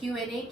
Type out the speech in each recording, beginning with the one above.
Q&A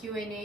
Q&A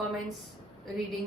comments reading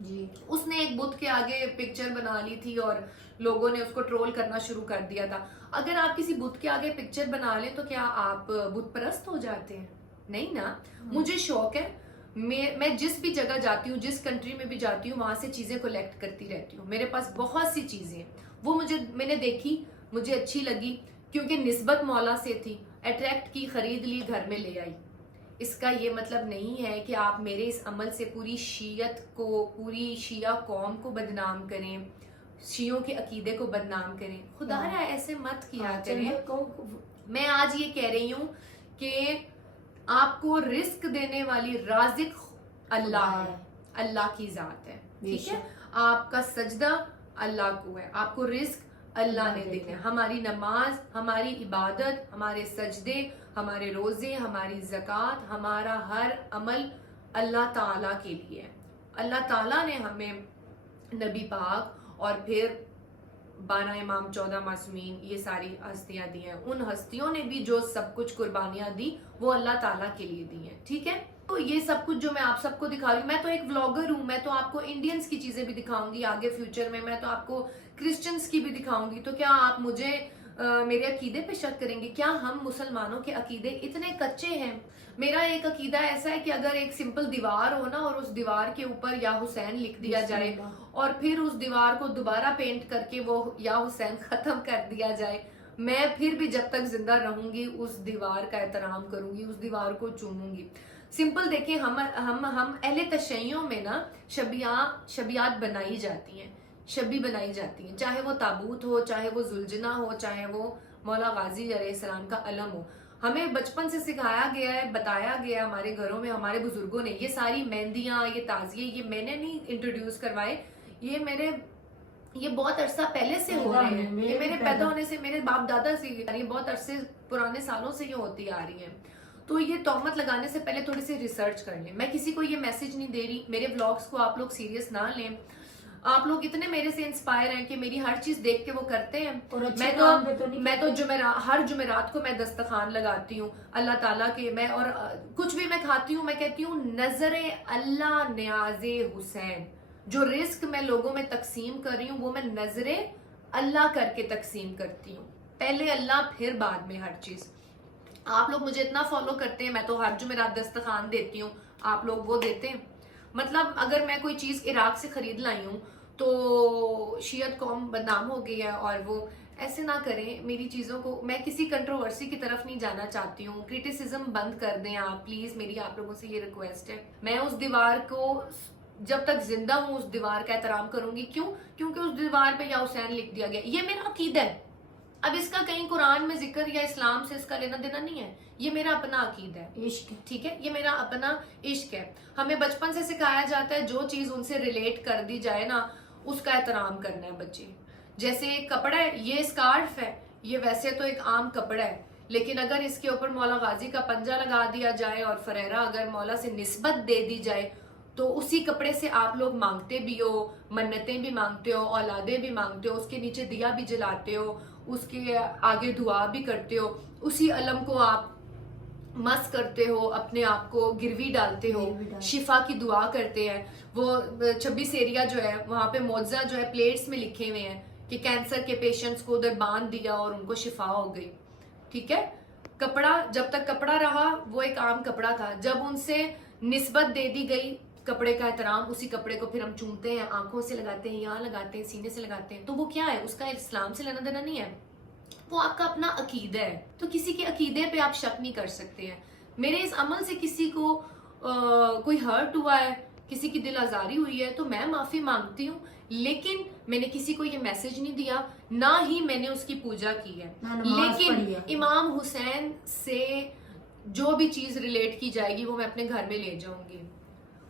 جی اس نے ایک بت کے آگے پکچر بنا لی تھی اور لوگوں نے اس کو ٹرول کرنا شروع کر دیا تھا. اگر آپ کسی بت کے آگے پکچر بنا لیں تو کیا آپ بت پرست ہو جاتے ہیں؟ نہیں نا. مجھے شوق ہے, میں جس بھی جگہ جاتی ہوں, جس کنٹری میں بھی جاتی ہوں, وہاں سے چیزیں کلیکٹ کرتی رہتی ہوں. میرے پاس بہت سی چیزیں ہیں, وہ میں نے دیکھی, مجھے اچھی لگی کیونکہ نسبت مولا سے تھی, اٹریکٹ کی, خرید لی, گھر میں لے آئی. اس کا یہ مطلب نہیں ہے کہ آپ میرے اس عمل سے پوری شیعت کو, پوری شیعہ قوم کو بدنام کریں, شیعوں کے عقیدے کو بدنام کریں. خدا را ایسے مت کیا کریں. میں آج یہ کہہ رہی ہوں کہ آپ کو رزق دینے والی رازق اللہ ہے, اللہ کی ذات ہے, ٹھیک ہے. آپ کا سجدہ اللہ کو ہے, آپ کو رزق اللہ نے دینا ہے. ہماری نماز, ہماری عبادت, ہمارے سجدے, ہمارے روزے, ہماری زکوٰۃ, ہمارا ہر عمل اللہ تعالیٰ کے لیے ہے. اللہ تعالیٰ نے ہمیں نبی پاک اور پھر 12 امام 14 معصومین, یہ ساری ہستیاں دی ہیں. ان ہستیوں نے بھی جو سب کچھ قربانیاں دی وہ اللہ تعالیٰ کے لیے دی ہیں, ٹھیک ہے. تو یہ سب کچھ جو میں آپ سب کو دکھا رہی ہوں, میں تو ایک ولاگر ہوں, میں تو آپ کو انڈینز کی چیزیں بھی دکھاؤں گی آگے فیوچر میں تو آپ کو کرسچنز کی بھی دکھاؤں گی. تو کیا آپ مجھے میرے عقیدے پہ شک کریں گے؟ کیا ہم مسلمانوں کے عقیدے اتنے کچے ہیں؟ میرا ایک عقیدہ ایسا ہے کہ اگر ایک سمپل دیوار ہو نا اور اس دیوار کے اوپر یا حسین لکھ دیا جائے اور پھر اس دیوار کو دوبارہ پینٹ کر کے وہ یا حسین ختم کر دیا جائے, میں پھر بھی جب تک زندہ رہوں گی اس دیوار کا احترام کروں گی, اس دیوار کو چوموں گی. سمپل دیکھیں, ہم اہل تشیعوں میں نا شبیات بنائی جاتی ہیں, شبی بنائی جاتی ہیں, چاہے وہ تابوت ہو, چاہے وہ زلجنا ہو, چاہے وہ مولا غازی علیہ السلام کا علم ہو. ہمیں بچپن سے سکھایا گیا ہے, بتایا گیا ہمارے گھروں میں, ہمارے بزرگوں نے. یہ ساری مہندیاں, یہ تعزیے, یہ میں نے نہیں انٹروڈیوس کروائے, یہ بہت عرصہ پہلے سے ہو رہے ہیں. یہ میرے پیدا ہونے سے, میرے باپ دادا سے, یہ بہت عرصے پرانے سالوں سے یہ ہوتی آ رہی ہیں. تو یہ تہمت لگانے سے پہلے تھوڑی سی ریسرچ کر لیں. میں کسی کو یہ میسج نہیں دے رہی, میرے ولاگس کو آپ لوگ سیریس نہ لیں. آپ لوگ اتنے میرے سے انسپائر ہیں کہ میری ہر چیز دیکھ کے وہ کرتے ہیں. میں تو ہر جمعرات کو میں دسترخوان لگاتی ہوں اللہ تعالیٰ کے, میں اور کچھ بھی میں کھاتی ہوں, میں کہتی ہوں نظر اللہ نیاز حسین. جو رزق میں لوگوں میں تقسیم کر رہی ہوں وہ میں نظر اللہ کر کے تقسیم کرتی ہوں, پہلے اللہ پھر بعد میں ہر چیز. آپ لوگ مجھے اتنا فالو کرتے ہیں, میں تو ہر جمعرات دسترخوان دیتی ہوں, آپ لوگ وہ دیتے ہیں. مطلب اگر میں کوئی چیز عراق سے خرید لائی ہوں تو شیعت قوم بدنام ہو گئی ہے, اور وہ ایسے نہ کریں میری چیزوں کو. میں کسی کنٹروورسی کی طرف نہیں جانا چاہتی ہوں, کرٹیسزم بند کر دیں آپ پلیز, میری آپ لوگوں سے یہ ریکویسٹ ہے. میں اس دیوار کو جب تک زندہ ہوں اس دیوار کا احترام کروں گی. کیوں؟ کیونکہ اس دیوار پہ یا حسین لکھ دیا گیا, یہ میرا عقیدہ ہے. اب اس کا کہیں قرآن میں ذکر یا اسلام سے اس کا لینا دینا نہیں ہے, یہ میرا اپنا عقیدہ ہے, عشق ہے, ٹھیک ہے, یہ میرا اپنا عشق ہے. ہمیں بچپن سے سکھایا جاتا ہے جو چیز ان سے ریلیٹ کر دی جائے نا اس کا احترام کرنا ہے بچے. جیسے ایک کپڑا ہے, یہ اسکارف ہے, یہ ویسے تو ایک عام کپڑا ہے, لیکن اگر اس کے اوپر مولا غازی کا پنجہ لگا دیا جائے اور فریرہ اگر مولا سے نسبت دے دی جائے تو اسی کپڑے سے آپ لوگ مانگتے بھی ہو, منتیں بھی مانگتے ہو, اولادیں بھی مانگتے ہو, اس کے نیچے دیا بھی جلاتے ہو, اس کے آگے دعا بھی کرتے ہو, اسی علم کو آپ مس کرتے ہو, اپنے آپ کو گروی ڈالتے ہو, شفا کی دعا کرتے ہیں. وہ 26 ایریا جو ہے وہاں پہ معجزہ جو ہے پلیٹس میں لکھے ہوئے ہیں کہ کینسر کے پیشنٹس کو ادھر باندھ دیا اور ان کو شفا ہو گئی, ٹھیک ہے. کپڑا جب تک کپڑا رہا وہ ایک عام کپڑا تھا, جب ان سے نسبت دے دی گئی کپڑے کا احترام, اسی کپڑے کو پھر ہم چومتے ہیں, آنکھوں سے لگاتے ہیں, یہاں لگاتے ہیں, سینے سے لگاتے ہیں, تو وہ کیا ہے, اس کا اسلام سے لینا دینا نہیں ہے, وہ آپ کا اپنا عقیدہ ہے. تو کسی کے عقیدے پہ آپ شک نہیں کر سکتے ہیں. میرے اس عمل سے کسی کو کوئی ہرٹ ہوا ہے, کسی کی دل آزاری ہوئی ہے تو میں معافی مانگتی ہوں, لیکن میں نے کسی کو یہ میسج نہیں دیا, نہ ہی میں نے اس کی پوجا کی ہے. لیکن امام حسین سے جو بھی چیز ریلیٹ کی جائے گی وہ میں اپنے گھر میں لے جاؤں گی.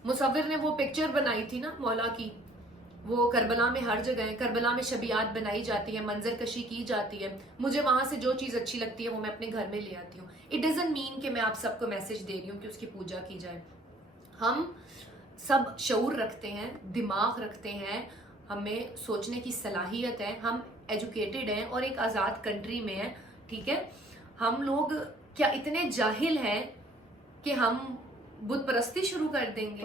مصور نے وہ پکچر بنائی تھی نا مولا کی, وہ کربلا میں ہر جگہ ہے, کربلا میں شبیات بنائی جاتی ہے, منظر کشی کی جاتی ہے, مجھے وہاں سے جو چیز اچھی لگتی ہے وہ میں اپنے گھر میں لے آتی ہوں. اٹ ڈزنٹ مین کہ میں آپ سب کو میسج دے رہی ہوں کہ اس کی پوجا کی جائے. ہم سب شعور رکھتے ہیں, دماغ رکھتے ہیں, ہمیں سوچنے کی صلاحیت ہے, ہم ایجوکیٹڈ ہیں اور ایک آزاد کنٹری میں ہیں, ٹھیک ہے. ہم لوگ کیا اتنے جاہل ہیں کہ ہم بت پرستی شروع کر دیں گے؟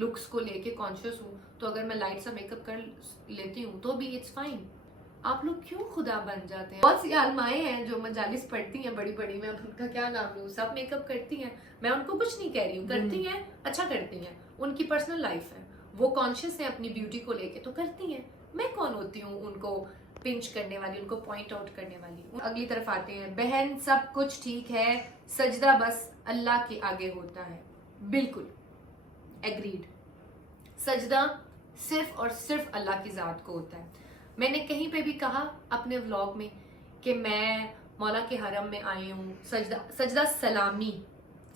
لکس کو لے کے کانشیس ہوں تو اگر میں لائٹ سا میک اپ کر لیتی ہوں تو بھی اٹس فائن. آپ لوگ کیوں خدا بن جاتے ہیں؟ بہت سی عالمائیں ہیں جو مجالس پڑھتی ہیں بڑی بڑی, میں ان کا کیا نام لوں, سب میک اپ کرتی ہیں, میں ان کو کچھ نہیں کہہ رہی ہوں, کرتی ہیں, اچھا کرتی ہیں, ان کی پرسنل لائف ہے, وہ کانشیس ہیں اپنی بیوٹی کو لے کے تو کرتی ہیں. میں کون ہوتی ہوں ان کو پنچ کرنے والی, ان کو پوائنٹ آؤٹ کرنے والی. اگلی طرف آتے ہیں, بہن سب کچھ ٹھیک ہے, سجدہ بس اللہ کے آگے ہوتا ہے. بالکل ایگریڈ, سجدہ صرف اور صرف اللہ کی ذات کو ہوتا ہے. میں نے کہیں پہ بھی کہا اپنے ولاگ میں کہ میں مولا کے حرم میں آئی ہوں, سجدہ سلامی,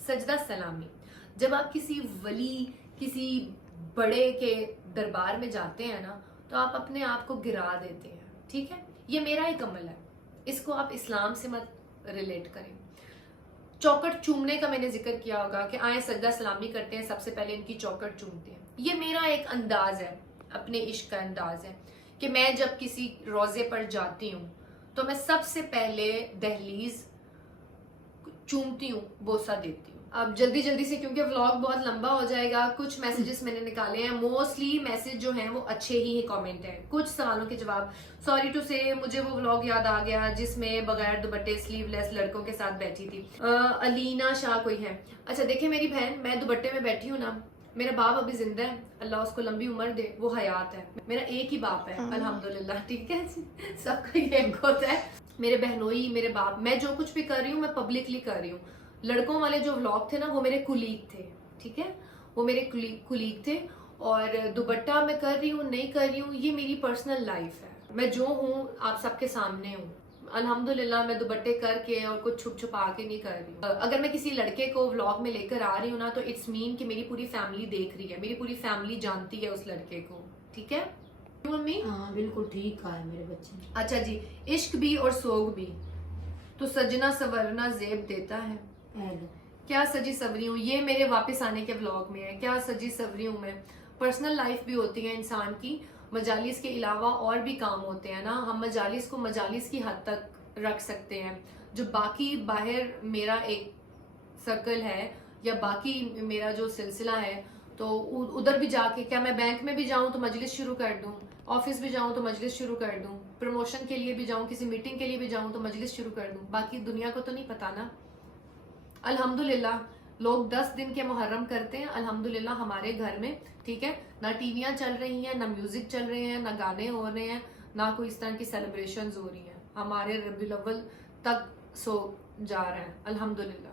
سجدہ سلامی. جب آپ کسی ولی, کسی بڑے کے دربار میں جاتے ہیں نا تو آپ اپنے آپ کو گرا دیتے ہیں, ٹھیک ہے, یہ میرا ایک عمل ہے, اس کو آپ اسلام سے مت ریلیٹ کریں. چوکٹ چومنے کا میں نے ذکر کیا ہوگا کہ آئیں سجدہ سلامی کرتے ہیں, سب سے پہلے ان کی چوکٹ چومتے ہیں. یہ میرا ایک انداز ہے, اپنے عشق کا انداز ہے کہ میں جب کسی روزے پر جاتی ہوں تو میں سب سے پہلے دہلیز چومتی ہوں, بوسہ دیتی ہوں. اب جلدی جلدی سے کیونکہ ولاگ بہت لمبا ہو جائے گا, کچھ میسیجز میں نے نکالے ہیں, موسٹلی میسیج جو ہیں وہ اچھے ہی کامنٹ ہیں, کچھ سوالوں کے جواب. سوری ٹو سے مجھے وہ ولاگ یاد آ گیا جس میں بغیر دوپٹے سلیو لیس لڑکوں کے ساتھ بیٹھی تھی. علینا شاہ کوئی ہے. اچھا دیکھیں میری بہن, میں دوپٹے میں بیٹھی ہوں نا, میرا باپ ابھی زندہ ہے, اللہ اس کو لمبی عمر دے, وہ حیات ہے. میرا ایک ہی باپ ہے الحمدللہ, ٹھیک ہے, سب کا یہ ایک ہوتا ہے. میرے بہنوئی, میرے باپ, میں جو کچھ بھی کر رہی ہوں میں پبلکلی کر رہی ہوں. لڑکوں والے جو ولاگ تھے نا وہ میرے کولیگ تھے, ٹھیک ہے, وہ میرے کولیگ تھے. اور دوپٹہ میں کر رہی ہوں نہیں کر رہی ہوں یہ میری پرسنل لائف ہے, میں جو ہوں آپ سب کے سامنے ہوں. الحمدللہ میں دوپٹے کر کے اور کچھ چھپ چھپا کے نہیں کر رہی ہوں. اگر میں کسی لڑکے کو ولاگ میں لے کر آ رہی ہوں نا تو اٹس مین کہ میری پوری فیملی دیکھ رہی ہے, میری پوری فیملی جانتی ہے اس لڑکے کو, ٹھیک ہے ممی؟ ہاں بالکل ٹھیک کہا ہے میرے بچے. اچھا جی, عشق بھی اور سوگ بھی تو سجنا سورنا زیب دیتا ہے. کیا سجی سوری ہوں, یہ میرے واپس آنے کے ولاگ میں ہے, کیا سجی سوری ہوں میں. پرسنل لائف بھی ہوتی ہے انسان کی, مجالس کے علاوہ اور بھی کام ہوتے ہیں نا, ہم مجالس کو مجالس کی حد تک رکھ سکتے ہیں. جو باقی باہر میرا ایک سرکل ہے یا باقی میرا جو سلسلہ ہے تو ادھر بھی جا کے, کیا میں بینک میں بھی جاؤں تو مجلس شروع کر دوں, آفس بھی جاؤں تو مجلس شروع کر دوں, پروموشن کے لیے بھی جاؤں, کسی میٹنگ کے لیے بھی جاؤں تو مجلس شروع کر دوں. باقی دنیا کو تو نہیں پتا نا. الحمدللہ لوگ 10 دن کے محرم کرتے ہیں, الحمدللہ ہمارے گھر میں, ٹھیک ہے, نہ ٹی ویاں چل رہی ہیں, نہ میوزک چل رہے ہیں, نہ گانے ہو رہے ہیں, نہ کوئی اس طرح کی سیلیبریشنز ہو رہی ہیں. ہمارے ربیع الاول تک سو جا رہے ہیں الحمدللہ.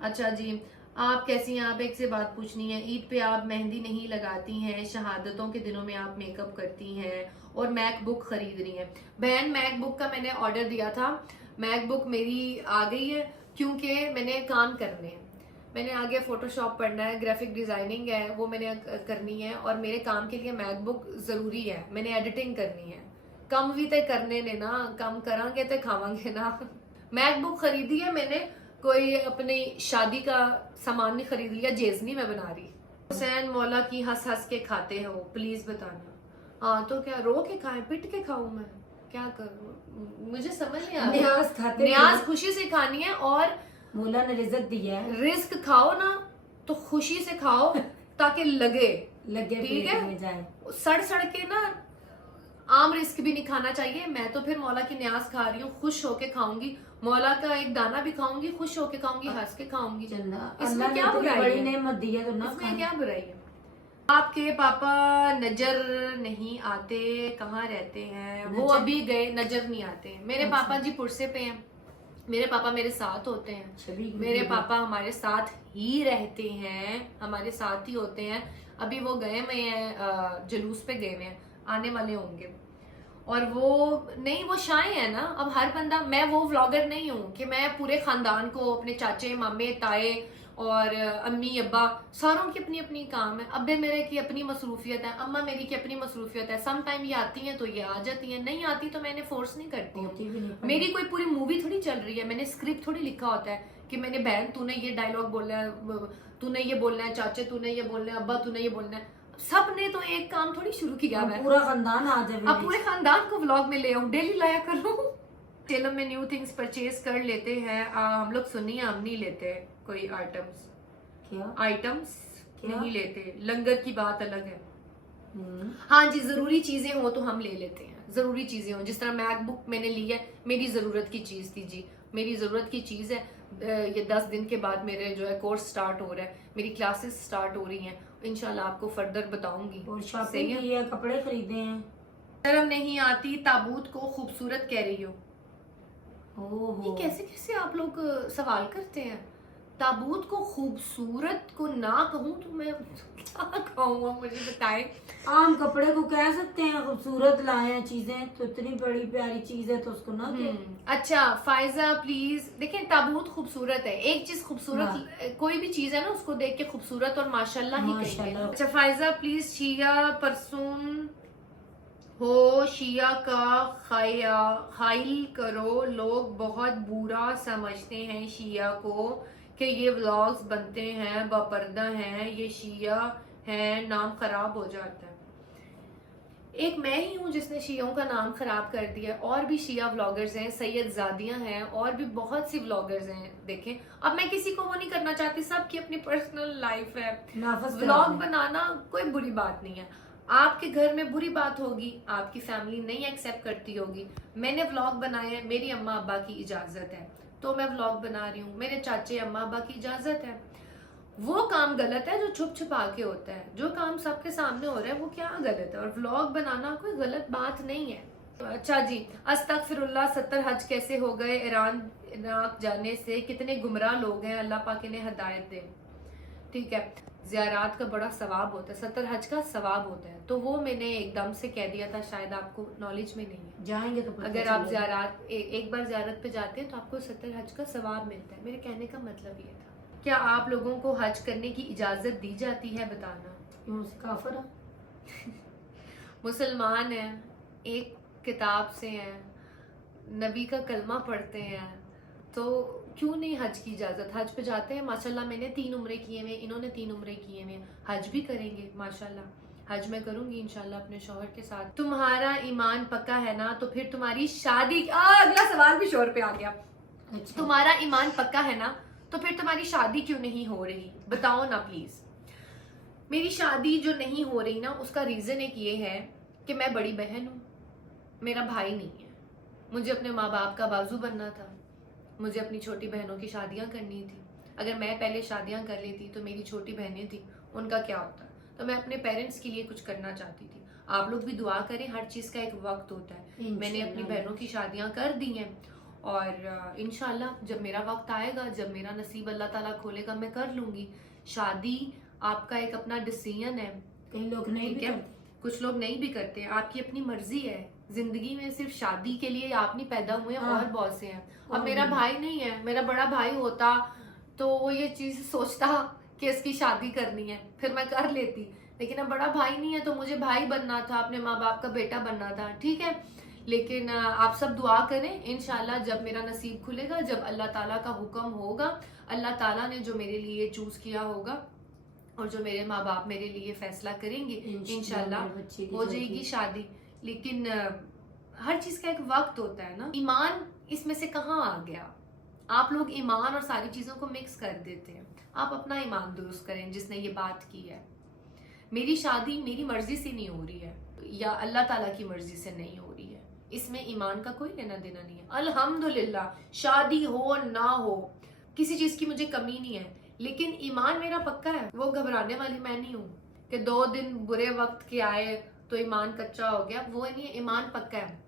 اچھا جی, آپ کیسی ہیں, آپ ایک سے بات پوچھنی ہے. عید پہ آپ مہندی نہیں لگاتی ہیں, شہادتوں کے دنوں میں آپ میک اپ کرتی ہیں اور میک بک خرید رہی ہیں. بہن میک بک کا میں نے آرڈر دیا تھا, میک بک میری آ گئی ہے کیونکہ میں نے کام کرنے ہیں, میں نے آگے فوٹو شاپ پڑھنا ہے, گرافک ڈیزائننگ ہے وہ میں نے کرنی ہے, اور میرے کام کے لیے میک بک ضروری ہے. میں نے ایڈیٹنگ کرنی ہے, کم بھی تے کرنے نے نا, کم کریں گے تے کھاواں گے نا. میک بک خریدی ہے میں نے, کوئی اپنی شادی کا سامان نہیں خرید لیا, جیزنی میں بنا رہی. حسین مولا کی ہنس ہنس کے کھاتے ہو, پلیز بتانا. ہاں تو کیا رو کے کھائیں, پٹ کے کھاؤں میں, کیا کروں, مجھے سمجھ نہیں آ رہا. نیاز کھاتے, نیاز خوشی سے کھانی ہے, اور مولا نے رزق دیا ہے, رزق کھاؤ نا تو خوشی سے کھاؤ تاکہ لگے, ٹھیک ہے. سڑ سڑ کے نا عام رزق بھی نہیں کھانا چاہیے. میں تو پھر مولا کی نیاز کھا رہی ہوں, خوش ہو کے کھاؤں گی, مولا کا ایک دانہ بھی کھاؤں گی, خوش ہو کے کھاؤں گی, ہنس کے کھاؤں گی. اس میں کیا برائی ہے, نعمت دی ہے تو نہ اس میں کیا برائی ہے. آپ کے پاپا نجر نہیں آتے, کہاں رہتے ہیں وہ؟ ابھی گئے, نجر نہیں آتے. میرے پاپا جی پرسے پہ ہیں, میرے پاپا میرے ساتھ ہوتے ہیں, میرے پاپا ہمارے ساتھ ہی رہتے ہیں, ہمارے ساتھ ہی ہوتے ہیں. ابھی وہ گئے ہوئے ہیں, جلوس پہ گئے ہوئے ہیں, آنے والے ہوں گے. اور وہ نہیں, وہ شائیں ہیں نا. اب ہر بندہ, میں وہ ولاگر نہیں ہوں کہ میں پورے خاندان کو, اپنے چاچے مامے تائے اور امی ابا ساروں کی اپنی اپنی کام ہے. ابے میرے کی اپنی مصروفیت ہے, اماں میری کی اپنی مصروفیت ہے. سم ٹائم یہ آتی ہیں تو یہ آ جاتی ہیں, نہیں آتی تو میں انہیں فورس نہیں کرتی ہوں. میری کوئی پوری مووی تھوڑی چل رہی ہے, میں نے اسکرپٹ تھوڑی لکھا ہوتا ہے کہ میں نے بہن تو نے یہ ڈائلاگ بولنا ہے, تو نے یہ بولنا ہے, چاچے تو نے یہ بولنا ہے, ابا تو نے یہ بولنا ہے. سب نے تو ایک کام تھوڑی شروع کیا ہے, پورا خاندان آ جائے, اب پورے خاندان کو ولاگ میں لے آؤں, ڈیلی لایا کروں. ٹیلر میں نیو تھنگس پرچیز کر لیتے ہیں ہم لوگ, سنیے ہم نہیں لیتے کوئی آئٹمس. کیا؟ نہیں لیتے. لنگر کی بات الگ ہے. ہوں. ہاں جی ضروری چیزیں ہوں تو ہم لے لیتے ہیں, ضروری چیزیں ہوں. جس طرح میک بک میں نے لی ہے, میری ضرورت کی چیز تھی جی, میری ضرورت کی چیز ہے. یہ 10 دن کے بعد میرے جو ہے کورس سٹارٹ ہو رہا ہے, میری کلاسز سٹارٹ ہو رہی ہیں, انشاءاللہ آپ کو فردر بتاؤں گی. اور شاپنگ کی ہے, کپڑے خریدے ہیں. شرم نہیں آتی تابوت کو خوبصورت کہہ رہی ہو. یہ کیسے کیسے آپ لوگ سوال کرتے ہیں. تابوت کو خوبصورت کو نہ کہوں تو میں کیا کہوں گا, مجھے بتائیں. عام کپڑے کو کہہ سکتے ہیں خوبصورت لائے ہیں چیزیں, تو اتنی بڑی پیاری چیز ہے تو اس کو نہ کہیں. اچھا فائزہ پلیز دیکھیں, تابوت خوبصورت ہے, ایک چیز خوبصورت کوئی بھی چیز ہے نا اس کو دیکھ کے خوبصورت اور ماشاءاللہ ہی کہیں گے. اچھا فائزہ پلیز شیعہ پرسون ہو, شیعہ کا خائل کرو. لوگ بہت برا سمجھتے ہیں شیعہ کو کہ یہ ولاگز بنتے ہیں باپردہ ہیں, یہ شیعہ ہیں, نام خراب ہو جاتا ہے. ایک میں ہی ہوں جس نے شیعوں کا نام خراب کر دیا, اور بھی شیعہ ولاگرز ہیں, سید زادیاں ہیں, اور بھی بہت سی ولاگرز ہیں. دیکھیں اب میں کسی کو وہ نہیں کرنا چاہتی, سب کی اپنی پرسنل لائف ہے. ولاگ بنانا کوئی بری بات نہیں ہے. آپ کے گھر میں بری بات ہوگی, آپ کی فیملی نہیں ایکسیپٹ کرتی ہوگی. میں نے ولاگ بنائے ہیں, میری اماں ابا کی اجازت ہے تو میں ولاگ بنا رہی ہوں. میرے چاچے اماں ابا کی اجازت ہے. وہ کام غلط ہے جو چھپ چھپا کے ہوتا ہے, جو کام سب کے سامنے ہو رہا ہے وہ کیا غلط ہے, اور ولاگ بنانا کوئی غلط بات نہیں ہے. اچھا جی, استغفر اللہ, 70 حج کیسے ہو گئے ایران عراق جانے سے, کتنے گمراہ لوگ ہیں, اللہ پاک انہیں ہدایت دے. ٹھیک ہے, زیارات کا بڑا ثواب ہوتا ہے, 70 حج کا ثواب ہوتا ہے, تو وہ میں نے ایک دم سے کہہ دیا تھا, شاید آپ کو نالج میں نہیں ہے. جائیں گے تو اگر آپ زیارات ایک بار زیارت پہ جاتے ہیں تو آپ کو 70 حج کا ثواب ملتا ہے. میرے کہنے کا مطلب یہ تھا. کیا آپ لوگوں کو حج کرنے کی اجازت دی جاتی ہے, بتانا. کیوں سے کافر ہے؟ مسلمان ہیں, ایک کتاب سے ہیں, نبی کا کلمہ پڑھتے ہیں, تو کیوں نہیں حج کی اجازت. حج پہ جاتے ہیں ماشاءاللہ, میں نے 3 عمرے کیے ہوئے, انہوں نے 3 عمرے کیے ہوئے, حج بھی کریں گے ماشاءاللہ. حج میں کروں گی انشاءاللہ اپنے شوہر کے ساتھ. تمہارا ایمان پکا ہے نا تو پھر تمہاری شادی, اگلا سوال بھی شوہر پہ آ گیا. تمہارا ایمان پکا ہے نا تو پھر تمہاری شادی کیوں نہیں ہو رہی, بتاؤ نا پلیز. میری شادی جو نہیں ہو رہی نا, اس کا ریزن ایک یہ ہے کہ میں بڑی بہن ہوں, میرا بھائی نہیں ہے. مجھے اپنے ماں باپ کا بازو بننا تھا, مجھے اپنی چھوٹی بہنوں کی شادیاں کرنی تھی. اگر میں پہلے شادیاں کر لیتی تو میری چھوٹی بہنیں تھیں, ان کا کیا ہوتا. تو میں اپنے پیرنٹس کے لیے کچھ کرنا چاہتی تھی. آپ لوگ بھی دعا کریں, ہر چیز کا ایک وقت ہوتا ہے. میں نے اپنی بہنوں کی شادیاں کر دی ہیں, اور انشاءاللہ جب میرا وقت آئے گا, جب میرا نصیب اللہ تعالیٰ کھولے گا, میں کر لوں گی. شادی آپ کا ایک اپنا ڈیسیژن ہے. کئی لوگ نہیں بھی کرتے, کچھ لوگ نہیں بھی کرتے, آپ کی اپنی مرضی ہے. زندگی میں صرف شادی کے لیے آپ نہیں پیدا ہوئے, اور بہت سے ہیں. اب میرا بھائی نہیں ہے, میرا بڑا بھائی ہوتا تو وہ یہ چیز سوچتا کہ اس کی شادی کرنی ہے, پھر میں کر لیتی. لیکن اب بڑا بھائی نہیں ہے تو مجھے بھائی بننا تھا, اپنے ماں باپ کا بیٹا بننا تھا. ٹھیک ہے, لیکن آپ سب دعا کریں, انشاءاللہ جب میرا نصیب کھلے گا, جب اللہ تعالیٰ کا حکم ہوگا, اللہ تعالیٰ نے جو میرے لیے چوز کیا ہوگا, اور جو میرے ماں باپ میرے لیے فیصلہ کریں گے, انشاءاللہ ہو جائے گی شادی. لیکن ہر چیز کا ایک وقت ہوتا ہے نا. ایمان اس میں سے کہاں آ گیا؟ آپ لوگ ایمان اور ساری چیزوں کو مکس کر دیتے ہیں. آپ اپنا ایمان درست کریں. جس نے یہ بات کی ہے, میری شادی میری مرضی سے نہیں ہو رہی ہے, یا اللہ تعالیٰ کی مرضی سے نہیں ہو رہی ہے, اس میں ایمان کا کوئی لینا دینا نہیں ہے. الحمدللہ شادی ہو نہ ہو, کسی چیز کی مجھے کمی نہیں ہے, لیکن ایمان میرا پکا ہے. وہ گھبرانے والی میں نہیں ہوں کہ 2 دن برے وقت کے آئے تو ایمان کچا ہو گیا, وہ نہیں ہے. ایمان پکا ہے.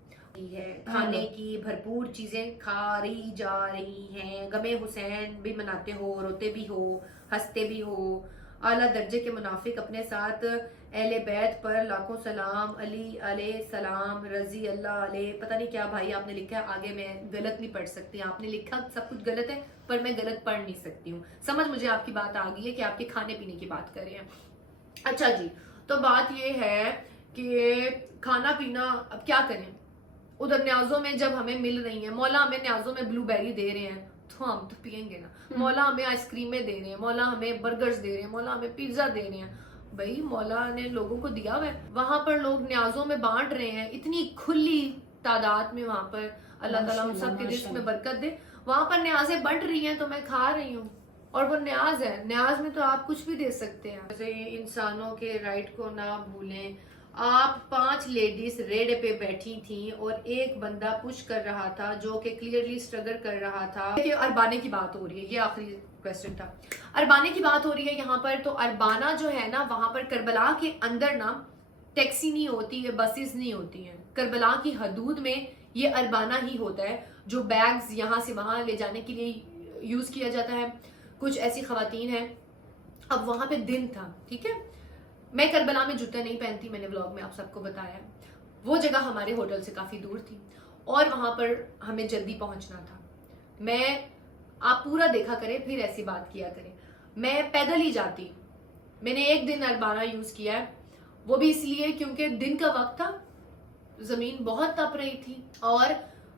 کھانے کی بھرپور چیزیں کھا رہی جا رہی ہیں, غم حسین بھی مناتے ہو, روتے بھی ہو, ہنستے بھی ہو. اعلیٰ درجے کے منافق اپنے ساتھ اہل بیت پر لاکھوں سلام, علی علیہ السلام رضی اللہ علیہ. پتہ نہیں کیا بھائی آپ نے لکھا ہے, آگے میں غلط نہیں پڑھ سکتی. آپ نے لکھا سب کچھ غلط ہے, پر میں غلط پڑھ نہیں سکتی ہوں. سمجھ مجھے آپ کی بات آ گئی ہے کہ آپ کے کھانے پینے کی بات کر رہے ہیں. اچھا جی, تو بات یہ ہے کہ کھانا پینا اب کیا کریں. ادھر نیازوں میں جب ہمیں مل رہی ہیں, مولا ہمیں نیازوں میں بلو بیری دے رہے ہیں تو ہم تو پیئیں گے نا. مولا ہمیں آئس کریمیں دے رہے ہیں, مولا ہمیں برگرز دے رہے ہیں, مولا ہمیں پیزا دے رہے ہیں. بھائی مولا نے لوگوں کو دیا ہوا ہے, وہاں پر لوگ نیازوں میں بانٹ رہے ہیں اتنی کھلی تعداد میں. وہاں پر اللہ تعالیٰ ہم سب کے رزق میں برکت دے. وہاں پر نیازیں بنٹ رہی ہیں تو میں کھا رہی ہوں. اور وہ نیاز ہے. نیاز میں تو آپ کچھ بھی دے سکتے ہیں. جیسے انسانوں کے رائٹ کو نہ بھولیں. آپ 5 لیڈیز ریڈ پہ بیٹھی تھیں اور ایک بندہ پش کر رہا تھا جو کہ کلیئرلی اسٹرگل کر رہا تھا. کہ اربانے کی بات ہو رہی ہے, یہ آخری کویسچن تھا. اربانے کی بات ہو رہی ہے یہاں پر. تو اربانہ جو ہے نا, وہاں پر کربلا کے اندر نا ٹیکسی نہیں ہوتی ہے, بسز نہیں ہوتی ہیں. کربلا کی حدود میں یہ اربانہ ہی ہوتا ہے جو بیگز یہاں سے وہاں لے جانے کے لیے یوز کیا جاتا ہے. کچھ ایسی خواتین ہیں. اب وہاں پہ دن تھا, ٹھیک ہے. میں کربلا میں جوتا نہیں پہنتی, میں نے ولاگ میں آپ سب کو بتایا. وہ جگہ ہمارے ہوٹل سے کافی دور تھی اور وہاں پر ہمیں جلدی پہنچنا تھا. آپ پورا دیکھا کریں پھر ایسی بات کیا کریں. میں پیدل ہی جاتی. میں نے ایک دن اربانہ یوز کیا ہے, وہ بھی اس لیے کیونکہ دن کا وقت تھا, زمین بہت تپ رہی تھی اور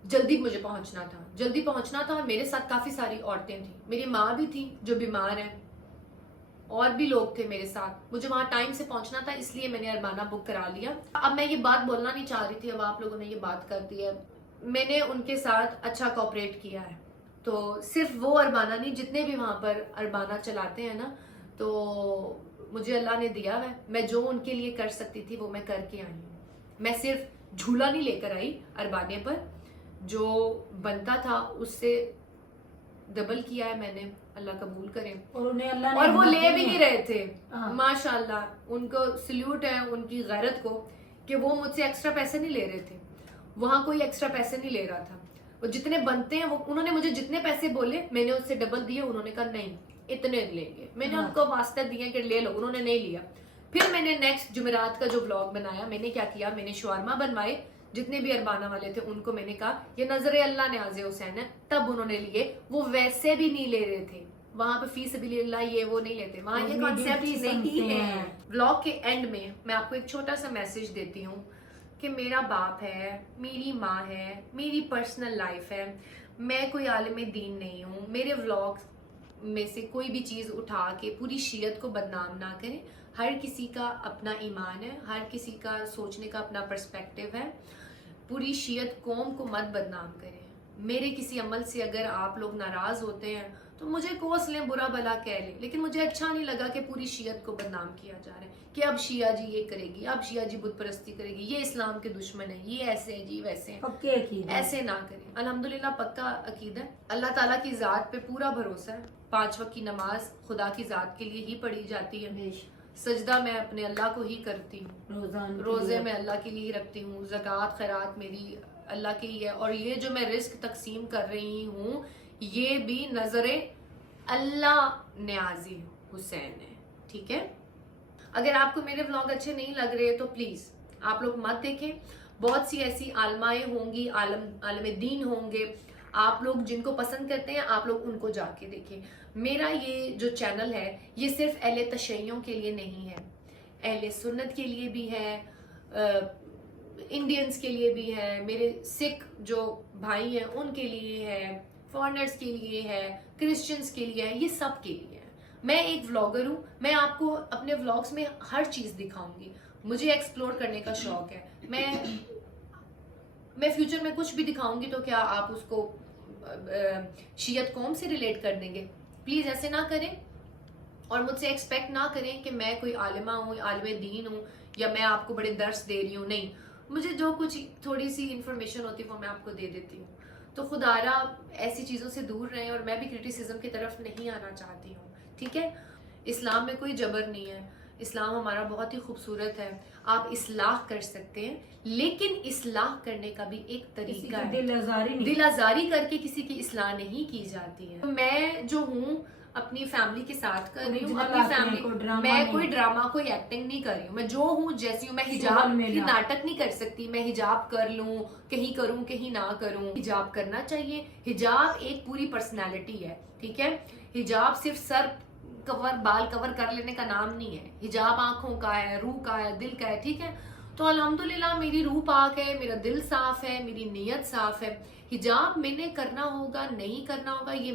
جلدی مجھے پہنچنا تھا. میرے ساتھ کافی ساری عورتیں تھیں, میری ماں بھی تھی جو بیمار ہے, اور بھی لوگ تھے میرے ساتھ. مجھے وہاں ٹائم سے پہنچنا تھا, اس لیے میں نے اربانہ بک کرا لیا. اب میں یہ بات بولنا نہیں چاہ رہی تھی, اب آپ لوگوں نے یہ بات کر دی ہے. میں نے ان کے ساتھ اچھا کوآپریٹ کیا ہے. تو صرف وہ اربانہ نہیں, جتنے بھی وہاں پر اربانہ چلاتے ہیں نا, تو مجھے اللہ نے دیا ہے. میں جو ان کے لیے کر سکتی تھی وہ میں کر کے آئی ہوں. میں صرف جھولا نہیں لے کر آئی اربانے پر, جو بنتا تھا اس سے ڈبل کیا ہے میں نے, اللہ قبول کرے. اور انہیں اللہ نے اور وہ لے بھی ہمت نہیں رہے تھے. ہاں. ماشاءاللہ ان کو سلیوٹ ہے ان کی غیرت کو, کہ وہ مجھ سے ایکسٹرا پیسے نہیں لے رہے تھے. وہاں کوئی ایکسٹرا پیسے نہیں لے رہا تھا. وہ جتنے بنتے ہیں, وہ انہوں نے مجھے جتنے پیسے بولے میں نے اس سے ڈبل دیے. انہوں نے کہا نہیں اتنے لیں گے. میں نے ان کو واسطہ دیا کہ لے لو, انہوں نے نہیں لیا. پھر میں نے نیکسٹ جمعرات کا جو ولاگ بنایا, میں نے کیا کیا, میں نے شورما بنوائے. جتنے بھی اربانہ والے تھے ان کو میں نے کہا یہ نظر اللہ نیاز حسین ہے, تب انہوں نے لیے. وہ ویسے بھی نہیں لے رہے تھے. وہاں پہ فی سبیل اللہ یہ وہ نہیں لیتے, وہاں یہ کانسیپٹ نہیں ہے. ولاگ کے اینڈ میں میں آپ کو ایک چھوٹا سا میسج دیتی ہوں کہ میرا باپ ہے, میری ماں ہے, میری پرسنل لائف ہے. میں کوئی عالم دین نہیں ہوں. میرے ولاگ میں سے کوئی بھی چیز اٹھا کے پوری شیعت کو بدنام نہ کریں. ہر کسی کا اپنا ایمان ہے, ہر کسی کا سوچنے کا اپنا پرسپیکٹیو ہے. پوری شیعت قوم کو مت بدنام کریں. میرے کسی عمل سے اگر آپ لوگ ناراض ہوتے ہیں تو مجھے کوس لیں, برا بلا کہہ لیں, لیکن مجھے اچھا نہیں لگا کہ پوری شیعت کو بدنام کیا جا رہا ہے کہ اب شیعہ جی یہ کرے گی, اب شیعہ جی بت پرستی کرے گی, یہ اسلام کے دشمن ہے, یہ ایسے ہے جی ویسے ہیں. پکے عقیدہ ایسے نہ کریں. الحمدللہ پکا عقیدہ ہے. اللہ تعالیٰ کی ذات پہ پورا بھروسہ ہے. 5 وقت کی نماز خدا کی ذات کے لیے ہی پڑھی جاتی ہے. سجدہ میں اپنے اللہ کو ہی کرتی ہوں, روزے میں اللہ کے لیے رکھتی ہوں, زکوٰۃ خیرات میری اللہ کی ہی ہے. اور یہ جو میں رزق تقسیم کر رہی ہوں یہ بھی نظر اللہ نیازی حسین ہے, ٹھیک ہے. اگر آپ کو میرے ولاگ اچھے نہیں لگ رہے تو پلیز آپ لوگ مت دیکھیں. بہت سی ایسی عالمائیں ہوں گی, عالم دین ہوں گے, آپ لوگ جن کو پسند کرتے ہیں آپ لوگ ان کو جا کے دیکھیں. میرا یہ جو چینل ہے یہ صرف اہل تشیعوں کے لیے نہیں ہے, اہل سنت کے لیے بھی ہے, انڈینز کے لیے بھی ہے, میرے سکھ جو بھائی ہیں ان کے لیے ہے, فارنرز کے لیے ہے, کرسچنز کے لیے ہے, یہ سب کے لیے ہے. میں ایک ولاگر ہوں, میں آپ کو اپنے ولاگز میں ہر چیز دکھاؤں گی. مجھے ایکسپلور کرنے کا شوق ہے. میں فیوچر میں کچھ بھی دکھاؤں گی تو کیا آپ اس کو شیعت قوم سے ریلیٹ کر دیں گے؟ پلیز ایسے نہ کریں اور مجھ سے ایکسپیکٹ نہ کریں کہ میں کوئی عالمہ ہوں, عالم دین ہوں, یا میں آپ کو بڑے درس دے رہی ہوں. نہیں, مجھے جو کچھ تھوڑی سی انفارمیشن ہوتی ہے وہ میں آپ کو دے دیتی ہوں. تو خدارا ایسی چیزوں سے دور رہیں, اور میں بھی کرٹیسزم کی طرف نہیں آنا چاہتی ہوں, ٹھیک ہے. اسلام میں کوئی جبر نہیں ہے. اسلام ہمارا بہت ہی خوبصورت ہے. آپ اصلاح کر سکتے ہیں, لیکن اصلاح کرنے کا بھی ایک طریقہ ہے. دل آزاری کر کے کسی کی اصلاح نہیں کی جاتی ہے. میں جو ہوں اپنی فیملی کے ساتھ کر رہی ہوں, اپنی فیملی, میں کوئی ڈرامہ کوئی ایکٹنگ نہیں کر رہی ہوں. میں جو ہوں جیسی ہوں. میں حجاب کی ناٹک نہیں کر سکتی. میں حجاب کر لوں, کہیں کروں کہیں نہ کروں. حجاب کرنا چاہیے. حجاب ایک پوری پرسنالٹی ہے, ٹھیک ہے. حجاب صرف سر کور, بال کور کر لینے کا نام نہیں ہے. حجاب آنکھوں کا ہے, روح کا ہے, دل کا ہے, ٹھیک ہے. تو الحمدللہ میری روح پاک ہے, میرا دل صاف ہے, میری نیت صاف ہے. حجاب میں نے کرنا ہوگا نہیں کرنا ہوگا یہ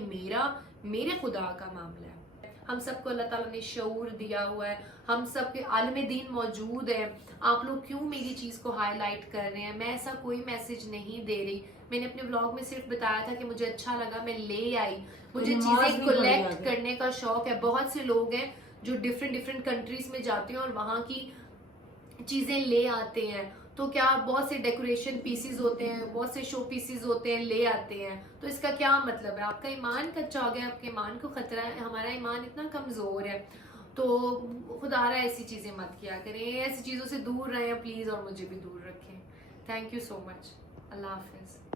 میرے خدا کا معاملہ ہے. ہم سب کو اللہ تعالیٰ نے شعور دیا ہوا ہے, ہم سب کے عالم دین موجود ہے. آپ لوگ کیوں میری چیز کو ہائی لائٹ کر رہے ہیں؟ میں ایسا کوئی میسج نہیں دے رہی. میں نے اپنے ولاگ میں صرف بتایا تھا کہ مجھے اچھا لگا، میں لے آئی. مجھے نماز چیزیں بھی پڑھ کلیکٹ آگے. کرنے کا شوق ہے. بہت سے لوگ ہیں جو ڈفرینٹ کنٹریز میں جاتے ہیں اور وہاں کی چیزیں لے آتے ہیں. تو کیا بہت سے ڈیکوریشن پیسز ہوتے ہیں، بہت سے شو پیسز ہوتے ہیں، لے آتے ہیں. تو اس کا کیا مطلب ہے؟ آپ کا ایمان کچا ہو گیا، آپ کے ایمان کو خطرہ ہے. ہمارا ایمان اتنا کمزور ہے، تو خدا رہا ایسی چیزیں مت کیا کریں، ایسی چیزوں سے دور رہیں پلیز، اور مجھے بھی دور رکھیں. تھینک یو سو مچ. اللہ حافظ.